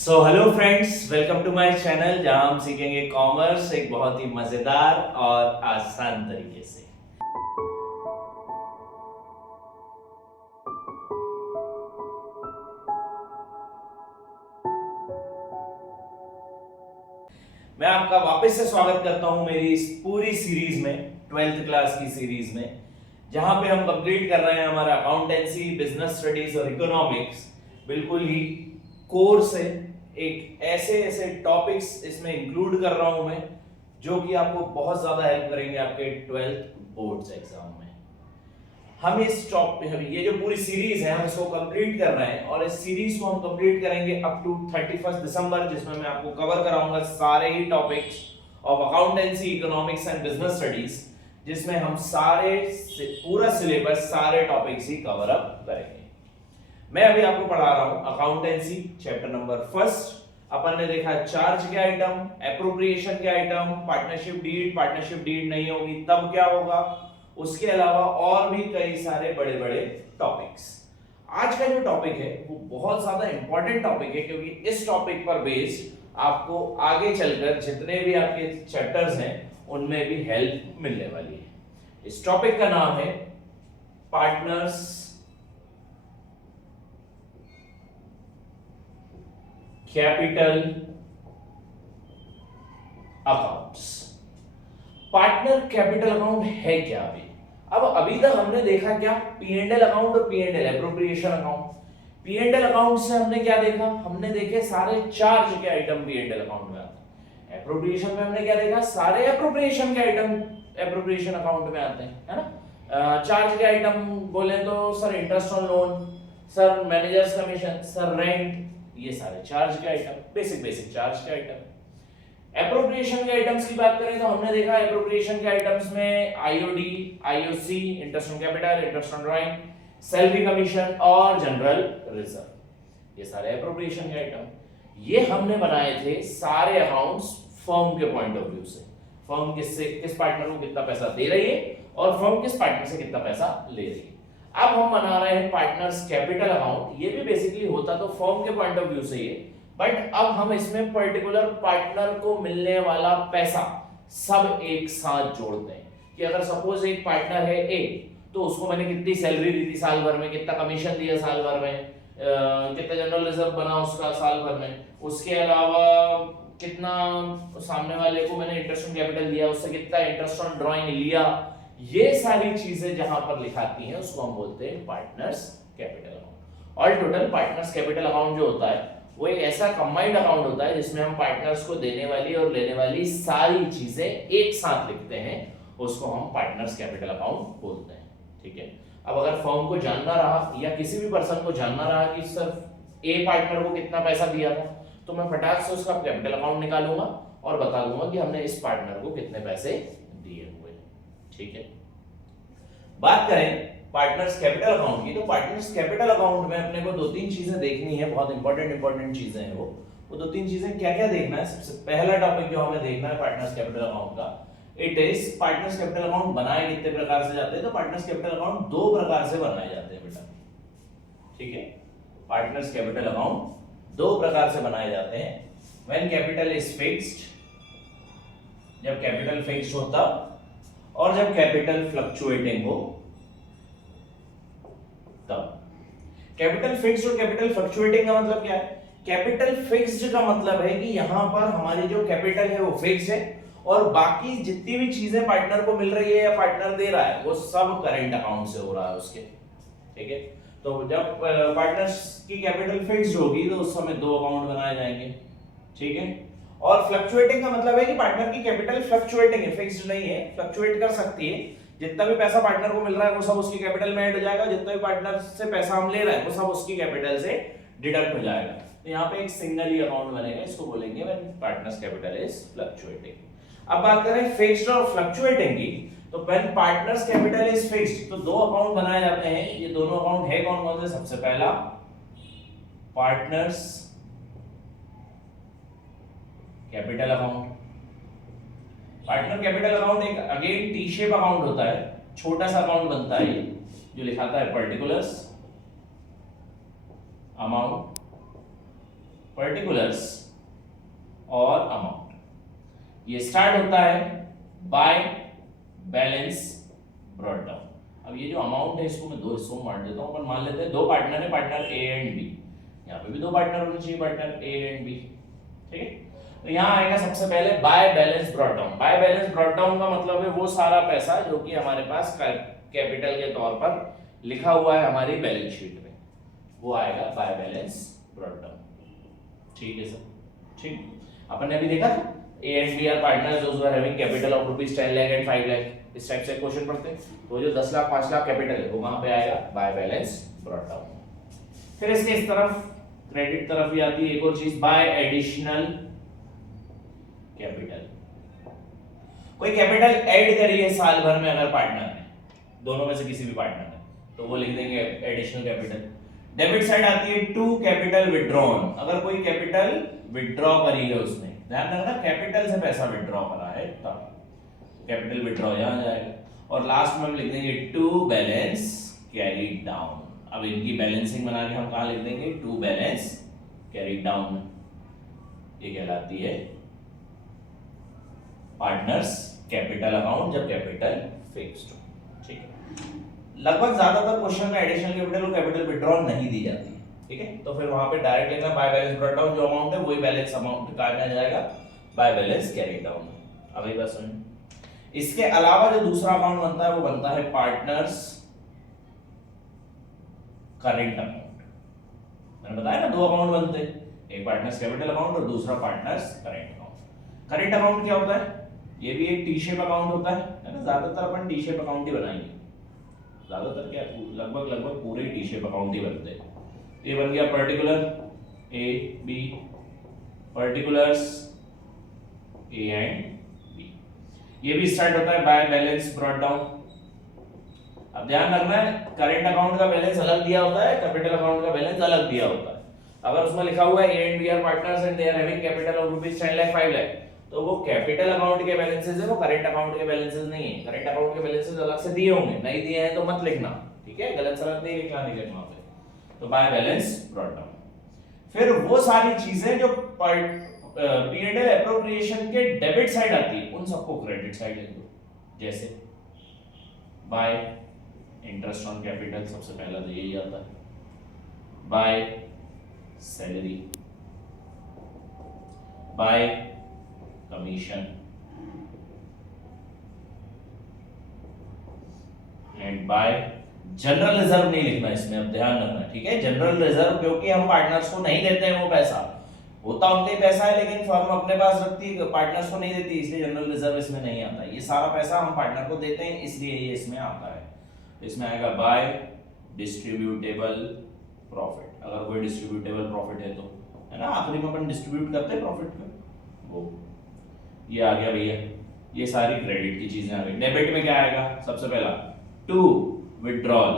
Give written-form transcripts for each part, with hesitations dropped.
Hello friends, welcome to my channel जहां हम सीखेंगे कॉमर्स एक बहुत ही मजेदार और आसान तरीके से। मैं आपका वापस से स्वागत करता हूं मेरी इस पूरी सीरीज में, 12th क्लास की सीरीज में, जहां पे हम कंप्लीट कर रहे हैं हमारा अकाउंटेंसी, बिजनेस स्टडीज और इकोनॉमिक्स। बिल्कुल ही कोर से एक ऐसे ऐसे टॉपिक्स इसमें इंक्लूड कर रहा हूं मैं जो कि आपको बहुत ज्यादा हेल्प करेंगे आपके 12th बोर्ड्स एग्जाम में। हम इस टॉपिक, ये जो पूरी सीरीज है हम इसको कंप्लीट कर रहे हैं और इस सीरीज को हम कंप्लीट करेंगे अप टू 31 दिसंबर, जिसमें मैं आपको कवर कराऊंगा सारे ही topics of accountancy, economics and business studies, जिसमें हम सारे पूरा सिलेबस, सारे टॉपिक्स ही कवर अप करेंगे। मैं अभी आपको पढ़ा रहा हूं अकाउंटेंसी चैप्टर नंबर फर्स्ट। अपन ने देखा चार्ज के आइटम, एप्रोप्रिएशन के आइटम, पार्टनरशिप डीड नहीं होगी तब क्या होगा, उसके अलावा और भी कई सारे बड़े बड़े टॉपिक्स। आज का जो टॉपिक है वो बहुत ज्यादा इंपॉर्टेंट टॉपिक है, क्योंकि इस टॉपिक पर बेस्ड आपको आगे चलकर जितने भी आपके चैप्टर्स हैं उनमें भी हेल्प मिलने वाली है। इस टॉपिक का नाम है partners capital accounts. Partner capital account है क्या? अभी तक हमने देखा क्या, P&L अकाउंट और P&L appropriation account. P&L account से हमने क्या देखा, हमने देखे सारे चार्ज के आइटम P&L अकाउंट में आते हैं। एप्रोप्रिएशन में हमने क्या देखा, सारे एप्रोप्रिएशन के आइटम एप्रोप्रिएशन अकाउंट में आते हैं, है ना। चार्ज के आइटम बोले तो sir interest on loan, sir managers commission, sir rent, ये सारे चार्ज के आइटम, बेसिक चार्ज के आइटम। एप्रोप्रिएशन के आइटम्स की बात करें तो हमने देखा एप्रोप्रिएशन के आइटम्स में IOD, IOC, interest on capital, interest on drawing, salary commission और जनरल रिजर्व, ये सारे एप्रोप्रिएशन के आइटम। ये हमने बनाए थे सारे अकाउंट्स फर्म के पॉइंट ऑफ व्यू से। फर्म किस पार्टनर को कितना पैसा दे रही है और फर्म किस पार्टनर से कितना पैसा ले रही है। अब हम बना रहे हैं पार्टनर्स कैपिटल अकाउंट। ये भी बेसिकली होता तो फर्म के पॉइंट ऑफ व्यू से ही, बट अब हम इसमें पर्टिकुलर पार्टनर को मिलने वाला पैसा सब एक साथ जोड़ते हैं कि अगर सपोज एक पार्टनर है ए, तो उसको मैंने कितनी सैलरी दी थी साल भर में, कितना कमीशन दिया साल भर में, कितना जनरल रिजर्व बना उसका साल भर में, उसके अलावा कितना सामने वाले को मैंने इंटरेस्ट ऑन कैपिटल दिया, उससे कितना इंटरेस्ट ऑन ड्राइंग लिया। ये सारी चीजें जहां पर लिखाती हैं उसको हम बोलते हैं partners capital account. All total partners capital account जो होता है वो एक ऐसा कंबाइंड अकाउंट होता है जिसमें हम पार्टनर्स को देने वाली और लेने वाली सारी चीजें एक साथ लिखते हैं, उसको हम पार्टनर्स कैपिटल अकाउंट बोलते हैं। ठीक है। अब अगर फर्म को जानना रहा या किसी भी पर्सन को जानना रहा कि सिर्फ ए पार्टनर को कितना पैसा दिया था, तो मैं फटाक से उसका कैपिटल अकाउंट निकालूंगा और बता दूंगा कि हमने इस पार्टनर को कितने पैसे दिए हुए। ठीक है। बात करें पार्टनर्स कैपिटल अकाउंट की, तो पार्टनर्स कैपिटल अकाउंट में अपने को दो तीन चीजें देखनी है, बहुत इंपॉर्टेंट चीजें हैं वो दो तीन चीजें क्या क्या देखना है। सबसे पहला टॉपिक जो हमें देखना है पार्टनर्स कैपिटल अकाउंट का, it is partners capital account बनाए कितने प्रकार से जाते हैं। तो पार्टनर्स कैपिटल अकाउंट दो प्रकार से बनाए जाते हैं बेटा। ठीक है। पार्टनर्स कैपिटल अकाउंट दो प्रकार से बनाए जाते हैं। व्हेन कैपिटल इज फिक्स्ड, जब कैपिटल फिक्स्ड होता, और जब कैपिटल फ्लक्चुएटिंग हो तब। कैपिटल फिक्स्ड और कैपिटल फ्लक्चुएटिंग का मतलब क्या है? कैपिटल फिक्स्ड का मतलब है कि यहां पर हमारी जो कैपिटल है वो फिक्स है और बाकी जितनी भी चीजें पार्टनर को मिल रही है या पार्टनर दे रहा है वो सब करंट अकाउंट से हो रहा है उसके। ठीक है। तो जब पार्टनर्स की कैपिटल फिक्स्ड होगी तो उस समय दो अकाउंट बनाए जाएंगे। ठीक है। और फ्लक्चुएटिंग का मतलब है कि पार्टनर की कैपिटल फ्लक्चुएटिंग है, फिक्स्ड नहीं है, फ्लक्चुएट कर सकती है। जितना भी पैसा पार्टनर को मिल रहा है वो सब उसकी कैपिटल में ऐड हो जाएगा, जितना भी पार्टनर से पैसा हम ले रहे हैं वो सब उसकी कैपिटल से डिडक्ट हो जाएगा। तो यहाँ पे एक सिंगल ही अकाउंट बनेगा, इसको बोलेंगे when partners capital is fluctuating. अब बात करें फिक्स्ड और फ्लक्चुएटिंग की, तो when partners capital is fixed तो दो अकाउंट बनाए जाते हैं। ये दोनों अकाउंट है कौन कौन से? सबसे पहला partners capital account. Partner capital account एक अगेन टी शेप अकाउंट होता है, छोटा सा अकाउंट बनता है जो लिखाता है पर्टिकुलर्स अमाउंट पर्टिकुलर्स और अमाउंट। ये स्टार्ट होता है बाय बैलेंस ब्रॉट डाउन। अब ये जो अमाउंट है इसको मैं दो हिस्सों में बांट देता हूं। अपन मान लेते हैं दो पार्टनर है, पार्टनर ए एंड बी। यहाँ पे भी दो पार्टनर होने चाहिए, पार्टनर ए एंड बी। ठीक है, तो यहाँ आएगा सबसे पहले by balance brought down. By balance brought down का मतलब है वो सारा पैसा जो कि हमारे पास कैपिटल के तौर पर लिखा हुआ है हमारी बैलेंस शीट में, वो आएगा बाय बैलेंस ब्रॉट डाउन। ठीक है सर, ठीक। अपन ने अभी देखा था A and B are partners those who are having capital of rupees 10 lakh and 5 lakh. इस टाइप से क्वेश्चन पढ़ते हैं, तो जो 10 लाख 5 लाख कैपिटल है वो वहां पे आएगा बाय बैलेंस ब्रॉट डाउन। फिर इसके इस तरफ क्रेडिट तरफ भी आती है एक और चीज, बाय एडिशनल कैपिटल। कोई कैपिटल ऐड करी है साल भर में अगर पार्टनर है, दोनों में से किसी भी पार्टनर है, तो वो लिख देंगे एडिशनल कैपिटल। डेबिट साइड आती है टू कैपिटल विथड्रॉन। अगर कोई कैपिटल विथड्रॉ करी है उसने, ध्यान रखना कैपिटल से पैसा विथड्रॉ करा है तब कैपिटल विथड्रॉ यहां जाएगा। और लास्ट में हम लिख देंगे टू बैलेंस कैरीड डाउन। अब इनकी बैलेंसिंग बना के हम कहां लिख देंगे, टू बैलेंस कैरीड डाउन में। ये कहलाती है पार्टनर्स कैपिटल अकाउंट जब कैपिटल फिक्स्ड हो। ठीक है, लगभग ज्यादातर क्वेश्चन में एडिशनल कैपिटल और कैपिटल विथड्रॉ नहीं दी जाती। ठीक है, तो फिर वहां पे डायरेक्ट लिखना बाय बैलेंस ब्रॉट डाउन, जो अमाउंट है वही बैलेंस अमाउंट कहा जाएगा बाय बैलेंस कैरीड डाउन। अब एक बात सुनिए, इसके अलावा जो दूसरा अकाउंट बनता है वो बनता है पार्टनर्स करेंट अकाउंट। मैंने बताया ना दो अकाउंट बनते हैं, एक पार्टनर्स कैपिटल अकाउंट और दूसरा partners current account. Current account क्या होता है, ये भी एक टी शेप अकाउंट होता है ना। ज्यादातर अपन टी शेप अकाउंट ही बनाएंगे, ज्यादातर क्या लगभग पूरे टी शेप अकाउंट ही बनते हैं। ये बन गया particular A B, particulars A and B. ये भी स्टार्ट होता है बाय बैलेंस ब्रॉट डाउन। अब ध्यान रखना है करंट अकाउंट का बैलेंस अलग दिया होता है, कैपिटल अकाउंट का बैलेंस अलग दिया होता है। अगर उसमें लिखा हुआ है A and B are partners and they are having capital of rupees 10 lakh 5 lakh, तो वो कैपिटल अकाउंट के बैलेंसेस है, वो करंट अकाउंट के बैलेंसेस नहीं है। करंट अकाउंट के बैलेंसेस अलग से दिए होंगे, नहीं दिए हैं तो मत लिखना। ठीक है, गलत सलत नहीं लिखना वहां पे। तो बाय बैलेंस ब्रॉट डाउन। फिर वो सारी चीजें जो पीएनएल एप्रोप्रिएशन के डेबिट साइड आती है उन सबको क्रेडिट साइड लिख दो। जैसे बाय इंटरेस्ट ऑन कैपिटल, सबसे पहला तो यही आता है। Bye salary, by commission and bye general reserve नहीं लिखना इसमें, अब ध्यान रखना। ठीक है, जनरल रिजर्व क्योंकि हम पार्टनर्स को नहीं देते हैं, वो पैसा होता उनका ही पैसा है लेकिन फर्म अपने पास रखती है, पार्टनर्स को नहीं देती, इसलिए जनरल रिजर्व इसमें नहीं आता। ये सारा पैसा हम पार्टनर को देते हैं इसलिए ये इसमें आता है। इसमें आएगा बाय डिस्ट्रीब्यूटेबल प्रॉफिट। अगर कोई डिस्ट्रीब्यूटेबल प्रॉफिट है तो, है ना, आखिरी में अपन डिस्ट्रीब्यूट करते हैं प्रॉफिट को, वो ये आ गया भैया। ये सारी क्रेडिट की चीजें आ गई। डेबिट में क्या आएगा, सबसे पहला टू विथड्रॉल,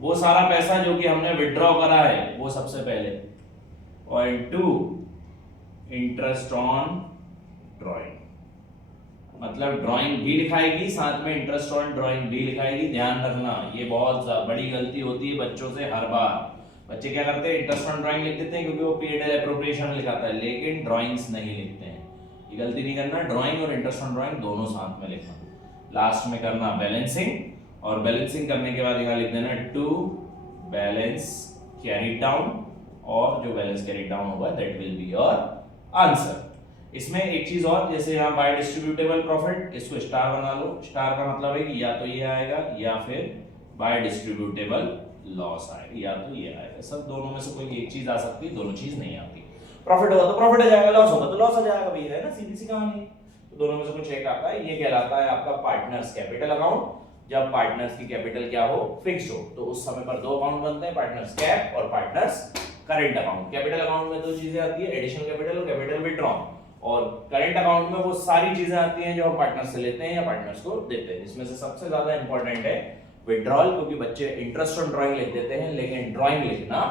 वो सारा पैसा जो कि हमने विथड्रॉ करा है वो सबसे पहले। और टू इंटरेस्ट ऑन ड्राइंग, मतलब ड्राइंग भी लिखाएगी साथ में इंटरेस्ट ऑन ड्राइंग भी लिखाएगी। ध्यान रखना ये बहुत बड़ी गलती होती है बच्चों से हर बार। बच्चे क्या करते हैं, इंटरेस्ट ऑन ड्राइंग लिख देते हैं क्योंकि वो पीएनएल एप्रोप्रिएशन लिखाता है, लेकिन ड्राइंग्स नहीं लिखते हैं। ये गलती नहीं करना, ड्राइंग और इंटरेस्ट ऑन ड्राइंग दोनों साथ में लिखना। लास्ट में करना बैलेंसिंग, और बैलेंसिंग करने के बाद यहाँ लिख देना टू बैलेंस कैरीड डाउन, और जो बैलेंस कैरीड डाउन होगा that will be your answer. इसमें एक चीज और, जैसे यहाँ बाय डिस्ट्रीब्यूटेबल प्रॉफिट, इसको स्टार बना लो। स्टार का मतलब है कि या तो ये आएगा या फिर बाय डिस्ट्रीब्यूटेबल लॉस आएगा, या तो ये आएगा। सब दोनों में से कोई एक चीज आ सकती है, दोनों चीज नहीं आती। प्रॉफिट होगा तो प्रॉफिट आ जाएगा, लॉस होगा तो लॉस आ जाएगा भैया, है ना, सीधी सी कहानी। तो दोनों में से कुछ एक आता है। ये कहलाता है आपका पार्टनर्स कैपिटल अकाउंट। जब पार्टनर्स की कैपिटल क्या हो, फिक्स हो, तो उस समय पर दो अकाउंट बनते हैं, पार्टनर्स कैप और partners current account. Capital account में दो चीजें आती है, एडिशनल कैपिटल और कैपिटल विथड्रॉन। और करंट अकाउंट में वो सारी चीजें आती हैं जो हम पार्टनर्स से लेते हैं या पार्टनर्स को देते हैं। इसमें से सबसे ज्यादा इंपॉर्टेंट है विथड्रॉल, क्योंकि बच्चे इंटरेस्ट ऑन ड्राइंग लिख देते हैं लेकिन ड्राइंग लिखना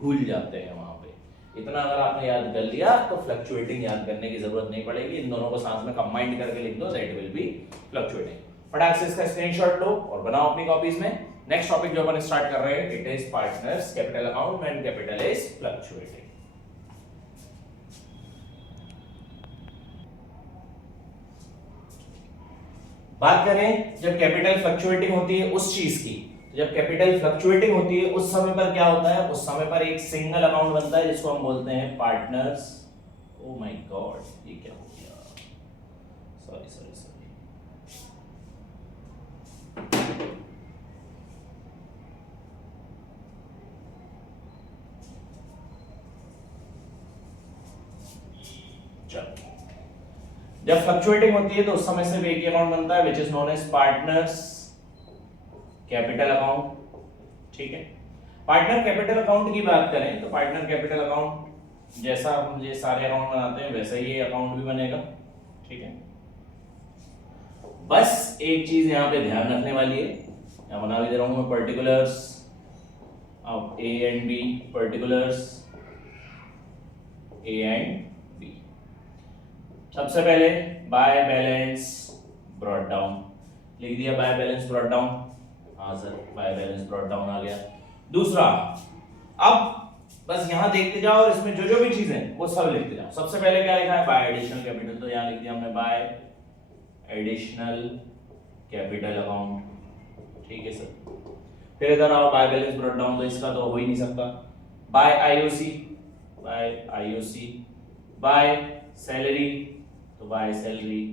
भूल जाते हैं वहां पे। इतना अगर आपने याद कर लिया तो फ्लक्चुएटिंग याद करने की जरूरत नहीं पड़ेगी। इन दोनों को साथ में कंबाइंड करके लिख दो, दैट विल बी फ्लक्चुएटिंग। फटाक से इसका स्क्रीनशॉट लो और बनाओ अपनी कॉपीज में। नेक्स्ट टॉपिक जो अपन स्टार्ट कर रहे हैं, it is partners capital account when capital is fluctuating. बात करें जब कैपिटल फ्लक्चुएटिंग होती है उस चीज की, जब कैपिटल फ्लक्चुएटिंग होती है उस समय पर क्या होता है, उस समय पर एक सिंगल अकाउंट बनता है जिसको हम बोलते हैं पार्टनर्स। ओ माय गॉड, ये क्या हो गया, सॉरी सॉरी सॉरी। जब फ्लक्चुएटिंग होती है तो उस समय सिर्फ एक ही अकाउंट बनता है which is known as partners capital account. ठीक है, पार्टनर कैपिटल अकाउंट की बात करें तो पार्टनर कैपिटल अकाउंट जैसा हम ये सारे अकाउंट बनाते हैं वैसा ही ये अकाउंट भी बनेगा। ठीक है, बस एक चीज यहां पे ध्यान रखने वाली है, मैं बना भी दे रहा हूं मैं particulars of A and B, particulars A and B. सबसे पहले बाय बैलेंस ब्रॉट डाउन लिख दिया, बाय बैलेंस ब्रॉट डाउन, हाँ sir by balance brought down आ गया। दूसरा, अब बस यहां देखते जाओ और इसमें जो जो भी चीजें वो सब लिखते जाओ। सबसे पहले क्या लिखा है, बाय एडिशनल कैपिटल, तो यहां लिख दिया हमने बाय एडिशनल कैपिटल अकाउंट। ठीक है सर, फिर इधर आओ बाय बैलेंस ब्रॉट डाउन, तो इसका तो हो ही नहीं सकता। By IOC, by IOC, by salary तो बाय सैलरी,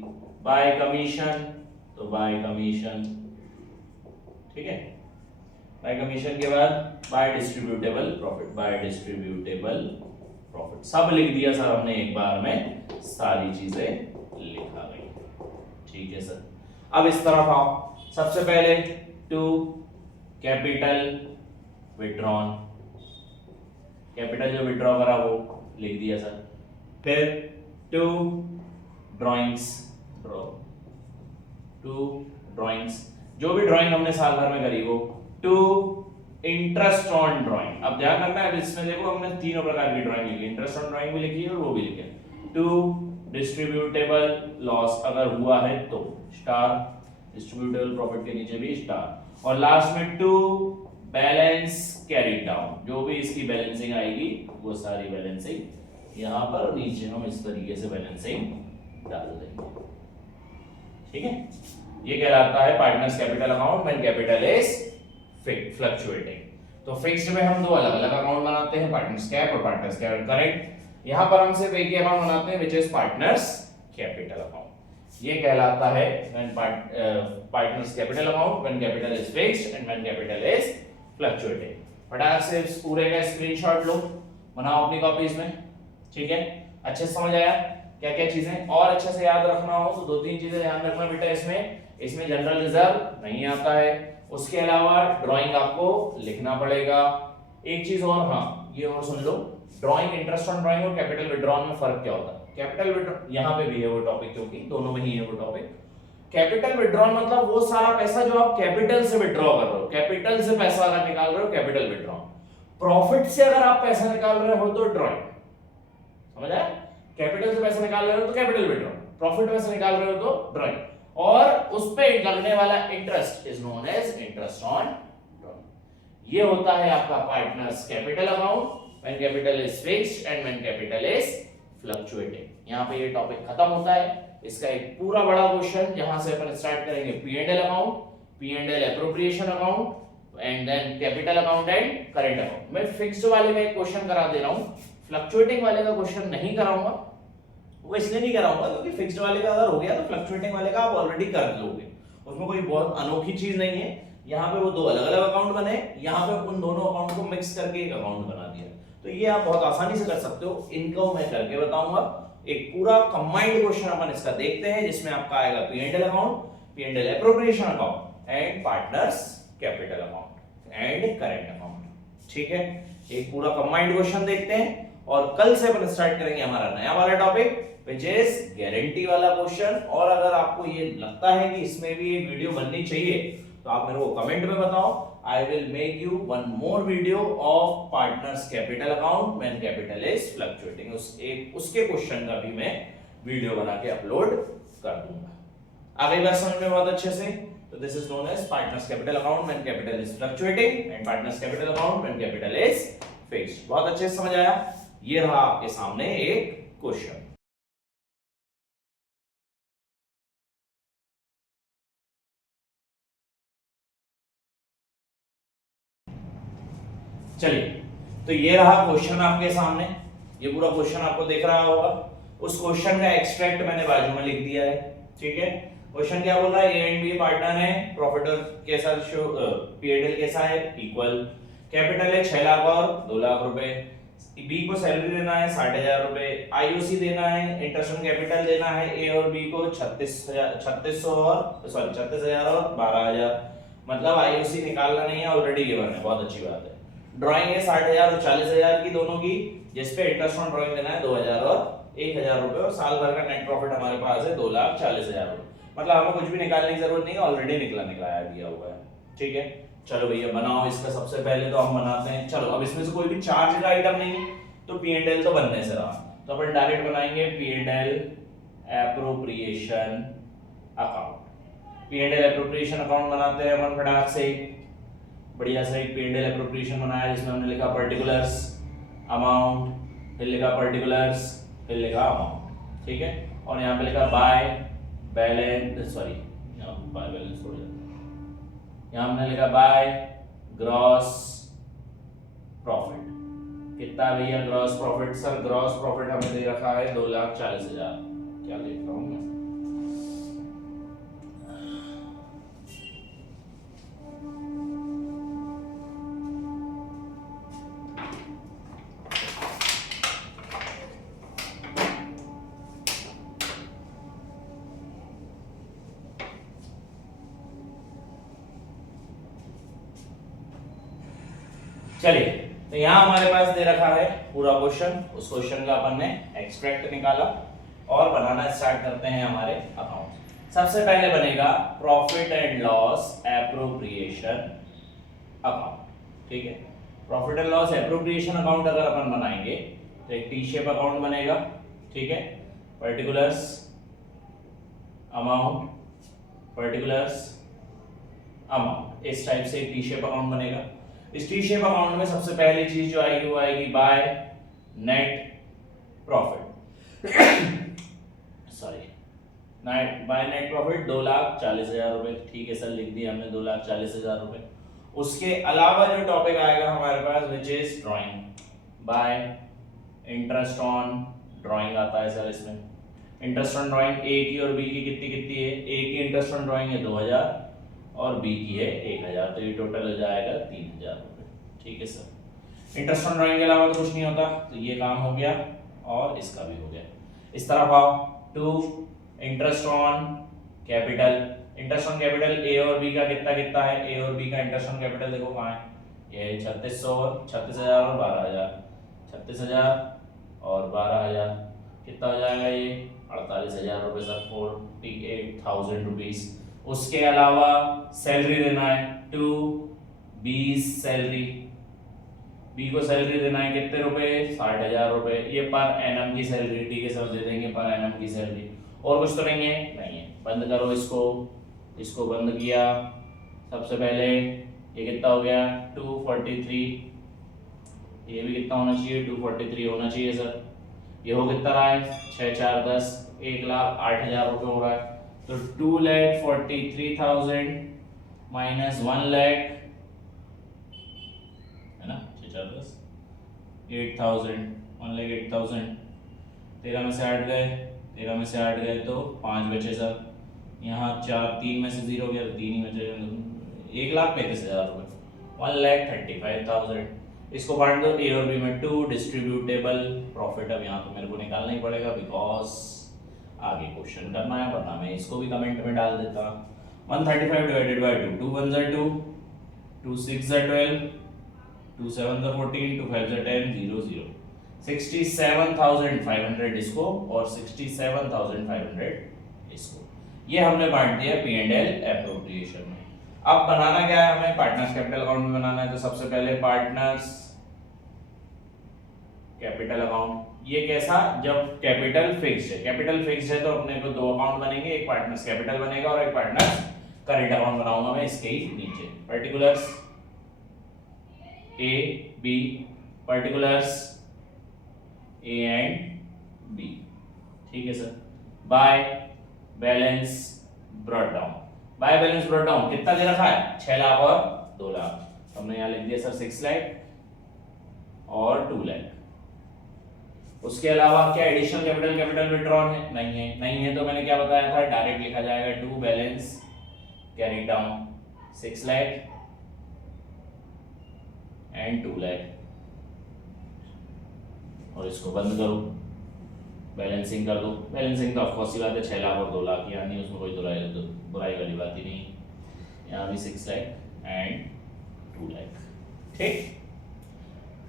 बाय कमीशन तो बाय कमीशन। ठीक है, बाय कमीशन के बाद by distributable profit, by distributable profit, सब लिख दिया सर हमने एक बार में, सारी चीजें लिखा गई। ठीक है सर, अब इस तरफ आओ। सबसे पहले टू कैपिटल विड्रॉन, कैपिटल जो विड्रॉ करा वो लिख दिया सर। फिर to drawings, draw to drawings, जो भी ड्राइंग हमने साल भर में करी वो। टू इंटरेस्ट ऑन ड्राइंग, अब ध्यान रखना है इसमें देखो हमने तीनों प्रकार की ड्राइंग लिखी, इंटरेस्ट ऑन ड्राइंग भी लिखी है और वो भी लिखे। टू डिस्ट्रीब्यूटेबल लॉस अगर हुआ है तो स्टार, डिस्ट्रीब्यूटेबल प्रॉफिट के नीचे भी स्टार, और लास्ट में टू बैलेंस कैरीड डाउन, जो भी इसकी बैलेंसिंग आएगी वो सारी बैलेंसिंग यहाँ पर नीचे हम इस तरीके से बैलेंसिंग डाल देंगे। ठीक है, ये कहलाता है partners capital account when capital is fluctuating. तो फिक्स्ड में हम दो अलग अलग अकाउंट बनाते हैं, पार्टनर्स कैप और पार्टनर्स करंट। यहां पर हम सिर्फ एक ही अकाउंट बनाते हैं which is partners capital account. ये कहलाता है when partners capital account when capital is fixed and when capital is fluctuating. फटाक से इस पूरे का स्क्रीनशॉट लो, बनाओ अपनी कॉपीज में। ठीक है, अच्छे से समझ आया क्या क्या चीजें, और अच्छे से याद रखना हो तो दो तीन चीजें ध्यान रखना बेटा, इसमें जनरल रिजर्व नहीं आता है, उसके अलावा ड्राइंग आपको लिखना पड़ेगा। एक चीज और, हाँ ये और सुन लो, ड्राइंग इंटरेस्ट ऑन ड्राइंग और कैपिटल विड्रॉल में फर्क क्या होता है। कैपिटल विड्रॉल यहाँ पे भी है वो टॉपिक, क्योंकि दोनों में ही है वो टॉपिक। कैपिटल विड्रॉल मतलब वो सारा पैसा जो आप कैपिटल से विड्रॉ कर रहे हो, कैपिटल से पैसा अगर निकाल रहे हो कैपिटल विड्रॉल। प्रॉफिट से अगर आप पैसा निकाल रहे हो तो ड्राइंग, समझ आया? कैपिटल से पैसा निकाल रहे हो तो कैपिटल विड्रॉल, प्रॉफिट में से निकाल रहे हो तो ड्राइंग, और उस पे लगने वाला interest is known as interest on drawing. ये होता है आपका partners capital account when capital is fixed and when capital is fluctuating. यहां पे ये टॉपिक खत्म होता है। इसका एक पूरा बड़ा क्वेश्चन जहां से अपन स्टार्ट करेंगे P and L account, P and L appropriation account and then capital account and current account. मैं फिक्स्ड वाले में एक क्वेश्चन करा दे रहा हूं, फ्लक्चुएटिंग वाले का क्वेश्चन नहीं कराऊंगा। वो इसलिए नहीं कराऊंगा क्योंकि फिक्स्ड वाले का अगर हो गया तो फ्लक्चुएटिंग वाले का आप ऑलरेडी कर लोगे, उसमें कोई बहुत अनोखी चीज नहीं है। यहाँ पे वो दो अलग अलग अकाउंट बने, यहाँ पे उन दोनों अकाउंट को मिक्स करके एक अकाउंट बना दिया, तो ये आप बहुत आसानी से कर सकते हो। इनको मैं करके बताऊंगा। एक पूरा कंबाइंड क्वेश्चन अपन इसका देखते हैं जिसमें आपका आएगा P and L account, P and L appropriation account and partners capital account and current account. ठीक है, एक पूरा कंबाइंड क्वेश्चन देखते हैं और कल से अपन स्टार्ट करेंगे हमारा नया वाला टॉपिक विच इज गारंटी वाला क्वेश्चन। और अगर आपको ये लगता है कि इसमें भी एक वीडियो बननी चाहिए तो आप मेरे को कमेंट में बताओ। I will make you one more video of partners capital account when capital is fluctuating, उसके क्वेश्चन का भी मैं वीडियो बना के अपलोड कर दूंगा। आ गई बात समझ में बहुत अच्छे से? तो this is known as partners capital account when capital is fluctuating and partners capital account when capital is fixed. बहुत अच्छे से समझ आया? ये रहा आपके सामने एक क्वेश्चन। चलिए, तो ये रहा क्वेश्चन आपके सामने, ये पूरा क्वेश्चन आपको दिख रहा होगा। उस क्वेश्चन का एक्सट्रैक्ट मैंने बाजू में लिख दिया है, ठीक है। क्वेश्चन क्या बोल रहा है, ए एंड बी पार्टनर है, प्रॉफिट और कैसा शो पीएनएल कैसा है, इक्वल, कैपिटल है 6 लाख और 2 लाख रुपए, बी को सैलरी देना है 60,000 रुपए, आईओसी देना है, इंटरेस्ट ऑन कैपिटल देना है ए और बी को 3600 और 36,000 और 12,000, मतलब आईओसी निकालना नहीं है, ऑलरेडी गिवन है, बहुत अच्छी बात है। ड्राइंग है 60,000 और 40,000 की दोनों की, जिसपे इंटरेस्ट ऑन ड्राइंग देना है 2,000 और 1,000 रुपए, और साल भर का नेट प्रॉफिट हमारे पास है 2,40,000 रुपए, मतलब हमें कुछ भी निकालने की जरूरत नहीं है, ऑलरेडी निकला दिया हुआ है, ठीक है। चलो भैया बनाओ इसका, सबसे पहले तो हम बनाते हैं। चलो अब इसमें से कोई भी चार्ज का आइटम नहीं है तो पी&एल तो बनने से रहा, तो अपन डायरेक्ट बनाएंगे P&L appropriation account. P&L appropriation account बनाते हैं अपन फटाक से, बढ़िया से एक पी&एल एप्रोप्रिएशन बनाया जिसमें हमने लिखा पर्टिकुलर्स अमाउंट, फिर लिखा पर्टिकुलर्स, फिर लिखा अमाउंट, ठीक है। और यहाँ पे लिखा by balance, sorry by balance हो जाता है, यहाँ हमने लिखा बाय ग्रॉस प्रॉफिट। कितना भैया gross profit, sir gross profit हमें दे रखा है 2,40,000, क्या लिख रहा हूँ मैं, चलिए। तो यहाँ हमारे पास दे रखा है पूरा क्वेश्चन, उस क्वेश्चन का अपन ने एक्सट्रैक्ट निकाला और बनाना स्टार्ट करते हैं हमारे अकाउंट। सबसे पहले बनेगा profit and loss appropriation account, ठीक है। Profit and loss appropriation account अगर अपन बनाएंगे तो एक टी शेप अकाउंट बनेगा, ठीक है। पर्टिकुलर्स अमाउंट, पर्टिकुलर्स अमाउंट, इस टाइप से एक टी शेप अकाउंट बनेगा। इस टी शेप अकाउंट में सबसे पहली चीज जो आएगी वो आएगी by net profit sorry by net profit 2,40,000 रुपए, ठीक है सर, लिख दिया हमने 2,40,000 रुपए। उसके अलावा जो टॉपिक आएगा हमारे पास which is drawing, by interest on drawing आता है सर। इसमें इंटरेस्ट ऑन ड्राइंग ए की और बी की कितनी कितनी है, ए की इंटरेस्ट ऑन ड्राइंग है 2,000 और बी की है 1,000, तो ये टोटल हो जाएगा 3,000 रुपए, ठीक है सर। इंटरेस्ट ऑन ड्राइंग के अलावा तो कुछ नहीं होता, तो ये काम हो गया और इसका भी हो गया। इस तरफ आओ to interest on capital, interest on capital A और बी का कितना कितना है, ए और बी का इंटरेस्ट ऑन कैपिटल देखो कहाँ है, ये 36,000 और 12,000, 36,000 और 12,000 कितना हो जाएगा, ये 48,000 रुपए सर, 48,000 रुपीज। उसके अलावा सैलरी देना है टू बी सैलरी, बी को सैलरी देना है कितने रुपए, 60,000 रुपए, ये पर एनम की सैलरी, ठीक है सर, दे देंगे पर एनम की सैलरी। और कुछ तो नहीं है, नहीं है, बंद करो इसको, इसको बंद किया। सबसे पहले ये कितना हो गया 243, ये भी कितना होना चाहिए 243 होना चाहिए सर। ये हो कितना रहा है 6 4 10, 1,08,000 रुपए हो रहा है, तो 2,43,000 माइनस 1,00,000 है ना, 6 4 10 8,000, 1,08,000, 13 में से 8 गए, 13 में से 8 गए तो 5 बचे सर, यहाँ 4 3 में से 0 गया तो 3 ही बचे, 1,35,000 रुपए, 1,35,000। इसको बांट दो ए और बी में, टू डिस्ट्रीब्यूटेबल प्रॉफिट। अब यहाँ तो मेरे को निकालना ही पड़ेगा बिकॉज आगे क्वेश्चन करना है, वरना मैं इसको भी कमेंट में डाल देता। 135 डिवाइडेड बाय 2, 2 1 जा 2, 2 6 जा 12, 2 7 जा 14, 2 5 जा 10, 0 0, 67,500 इसको और 67,500 इसको। ये हमने बांट दिया पी&एल एप्रोप्रिएशन में। अब बनाना क्या है हमें, पार्टनर्स कैपिटल अकाउंट में बनाना है, तो सबसे पहले पार्टनर्स कैपिटल अकाउंट। ये कैसा, जब कैपिटल फिक्स्ड है, कैपिटल फिक्स्ड है तो अपने को दो अकाउंट बनेंगे, एक पार्टनर्स कैपिटल बनेगा और एक पार्टनर्स करंट अकाउंट बनाऊंगा मैं इसके ही नीचे। Particulars A B, particulars A and B, ठीक है sir. By balance brought down, by balance brought down कितना दे रखा है 6 लाख और 2 लाख, हमने यहाँ लिख दिया सर 6 लाख और 2 लाख। उसके अलावा क्या एडिशनल कैपिटल विड्रॉन है? नहीं है तो मैंने क्या बताया था, डायरेक्ट लिखा जाएगा to balance carry down 6 lakh and 2 lakh, और इसको बंद करो, बैलेंसिंग कर दो। बैलेंसिंग तो ऑफकोर्स ही बात है 6 लाख और 2 लाख, यानी उसमें कोई बुराई वाली बात ही नहीं। यहाँ भी 6 लाख एंड 2 लाख, ठीक।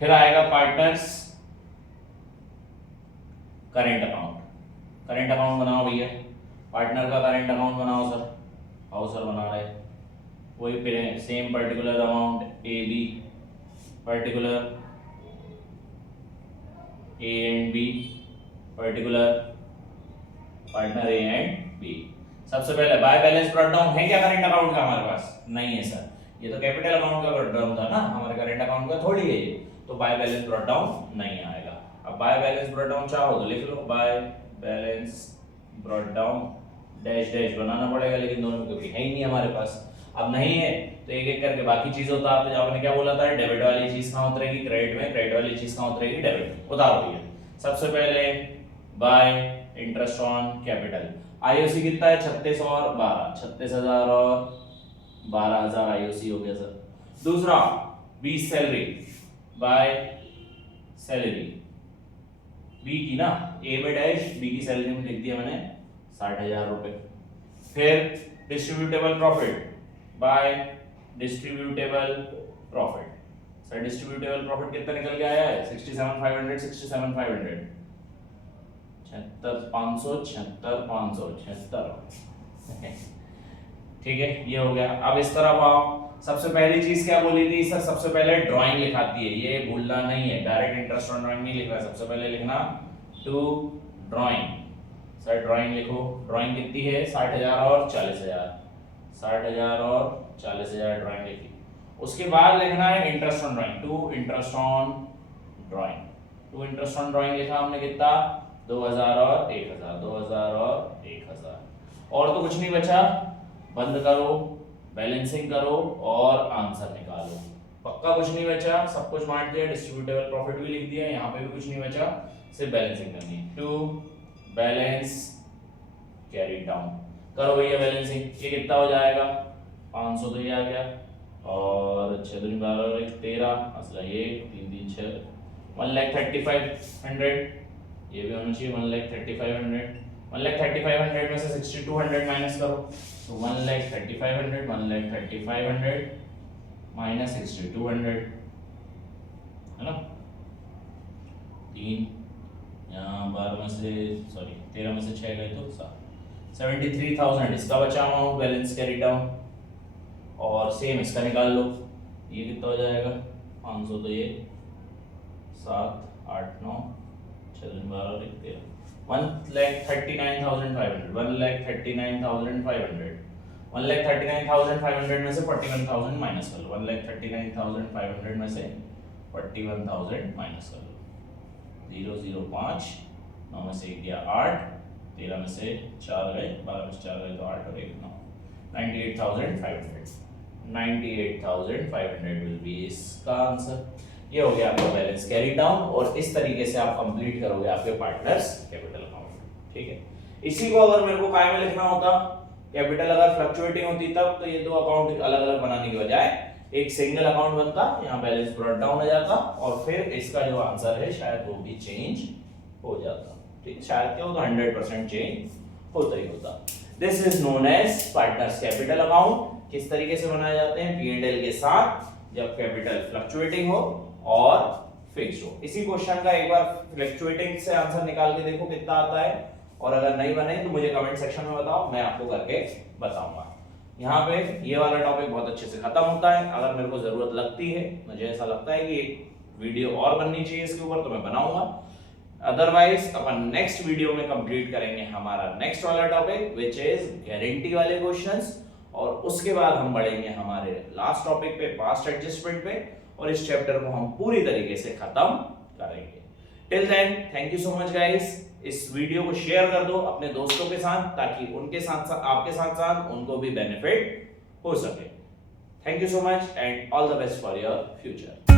फिर आएगा partners current account. Current account बनाओ भैया, पार्टनर का करेंट अकाउंट बनाओ सर। हाउ सर बना रहे? वही same particular amount A B, particular A and B, particular partner A and B. सबसे पहले बाय बैलेंस ब्रॉट डाउन है क्या करेंट अकाउंट का हमारे पास? नहीं है सर, ये तो कैपिटल अकाउंट का ब्रॉट डाउन था ना, हमारे करेंट अकाउंट का थोड़ी है ये, तो बाय बैलेंस ब्रॉट डाउन नहीं आएगा। अब बाय बैलेंस ब्रॉट डाउन चाहो तो लिख लो, by balance brought down dash dash बनाना पड़ेगा, लेकिन दोनों क्योंकि है ही नहीं हमारे पास। अब नहीं है तो एक एक करके बाकी चीज उतारते जाओ। आपने क्या बोला था, डेबिट वाली चीज कहां उतरेगी क्रेडिट में, क्रेडिट वाली चीज कहां उतरेगी डेबिट में। उतारो भैया। सबसे पहले bye interest on capital, IOC कितना है 36 और 12, 36,000 और 12,000 आईओसी हो गया सर। दूसरा B salary, by salary B की ना, ए में डैश बी की सैलरी में लिख दिया मैंने 60,000 रुपए। फिर distributable profit, by distributable profit. Sir distributable profit कितना निकल के आया है 67,500, 67,500, 76,576, ठीक है, ये हो गया। अब इस तरफ आओ, सबसे पहली चीज क्या बोली थी सर, सबसे पहले ड्राइंग लिखाती है, ये भूलना नहीं है, डायरेक्ट इंटरेस्ट ऑन ड्राइंग नहीं लिखना, सबसे पहले लिखना टू ड्राइंग। सर ड्राइंग लिखो, ड्राइंग कितनी है 60,000 और 40,000, 60,000 और 40,000 ड्राइंग लिखी। उसके बाद लिखना है interest on drawing, to interest on drawing. To interest on drawing लिखा हमने कितना 2,000 और 1,000, 2,000 और 1,000, और तो कुछ नहीं बचा। बंद करो, बैलेंसिंग करो और आंसर निकालो। पक्का कुछ नहीं बचा, सब कुछ बांट दिया, डिस्ट्रीब्यूटेबल प्रॉफिट भी लिख दिया, यहाँ पे भी कुछ नहीं बचा, सिर्फ बैलेंसिंग करनी है। टू बैलेंस कैरी डाउन करो भैया बैलेंसिंग। ये कितना हो जाएगा 500 तो ये आ गया, और 6 दूनी 12 और 1 13, असला ये 3 3 6, 1,35,500, ये भी होना चाहिए 1,35,500। 1,35,500 में से 6,200 माइनस करो, तो 1,35,500, 1,35,500 माइनस 6,200 है ना, 3 यहाँ 12 में से सॉरी 13 में से 6 गए तो 7, 73,000 इसका बचा अमाउंट बैलेंस कैरी डाउन, और सेम इसका निकाल लो, ये कितना हो जाएगा 500, तो ये 7 8 9 6 12 और 1 13, 1,39,500, 1,39,500, 1,39,500 में से 41,000 माइनस कर लो, 1,39,500 में से 41,000 माइनस कर लो, 0 0 5, 9 में से 1 गया 8, 13 में से 4 गए, 12 में से 4 गए तो 8 और 1 9, 98,500, 98,500 विल बी इसका आंसर। ये हो गया आपका बैलेंस कैरी डाउन, और इस तरीके से आप कंप्लीट करोगे आपके पार्टनर्स कैपिटल अकाउंट, ठीक है। इसी को अगर मेरे को काय में लिखना होता, कैपिटल अगर फ्लक्चुएटिंग होती तब, तो ये दो अकाउंट अलग अलग बनाने की बजाय एक सिंगल अकाउंट बनता, यहाँ बैलेंस ब्रॉट डाउन हो जाता, और फिर इसका जो आंसर है शायद वो भी चेंज हो जाता, ठीक, शायद क्या होता 100% चेंज होता ही होता। This is known as partners capital account. किस तरीके से बनाए जाते हैं, P&L के साथ, जब कैपिटल फ्लक्चुएटिंग हो और फिक्स हो। इसी क्वेश्चन का एक बार फ्लक्चुएटिंग से आंसर निकाल के देखो कितना आता है, और अगर नहीं बने तो मुझे कमेंट सेक्शन में बताओ, मैं आपको करके बताऊंगा। यहाँ पे ये वाला टॉपिक बहुत अच्छे से खत्म होता है। अगर मेरे को जरूरत लगती है, मुझे ऐसा लगता है कि एक वीडियो और बननी चाहिए इसके ऊपर, तो मैं बनाऊंगा। अदरवाइज अपन नेक्स्ट वीडियो में कंप्लीट करेंगे हमारा नेक्स्ट वाला टॉपिक विच इज गारंटी वाले क्वेश्चंस, और उसके बाद हम बढ़ेंगे हमारे लास्ट टॉपिक पे, पास्ट एडजस्टमेंट पे, और इस चैप्टर को हम पूरी तरीके से खत्म करेंगे। Till then thank you so much guys. इस वीडियो को शेयर कर दो अपने दोस्तों के साथ, ताकि उनके साथ साथ आपके साथ साथ उनको भी बेनिफिट हो सके। Thank you so much and all the best for your future.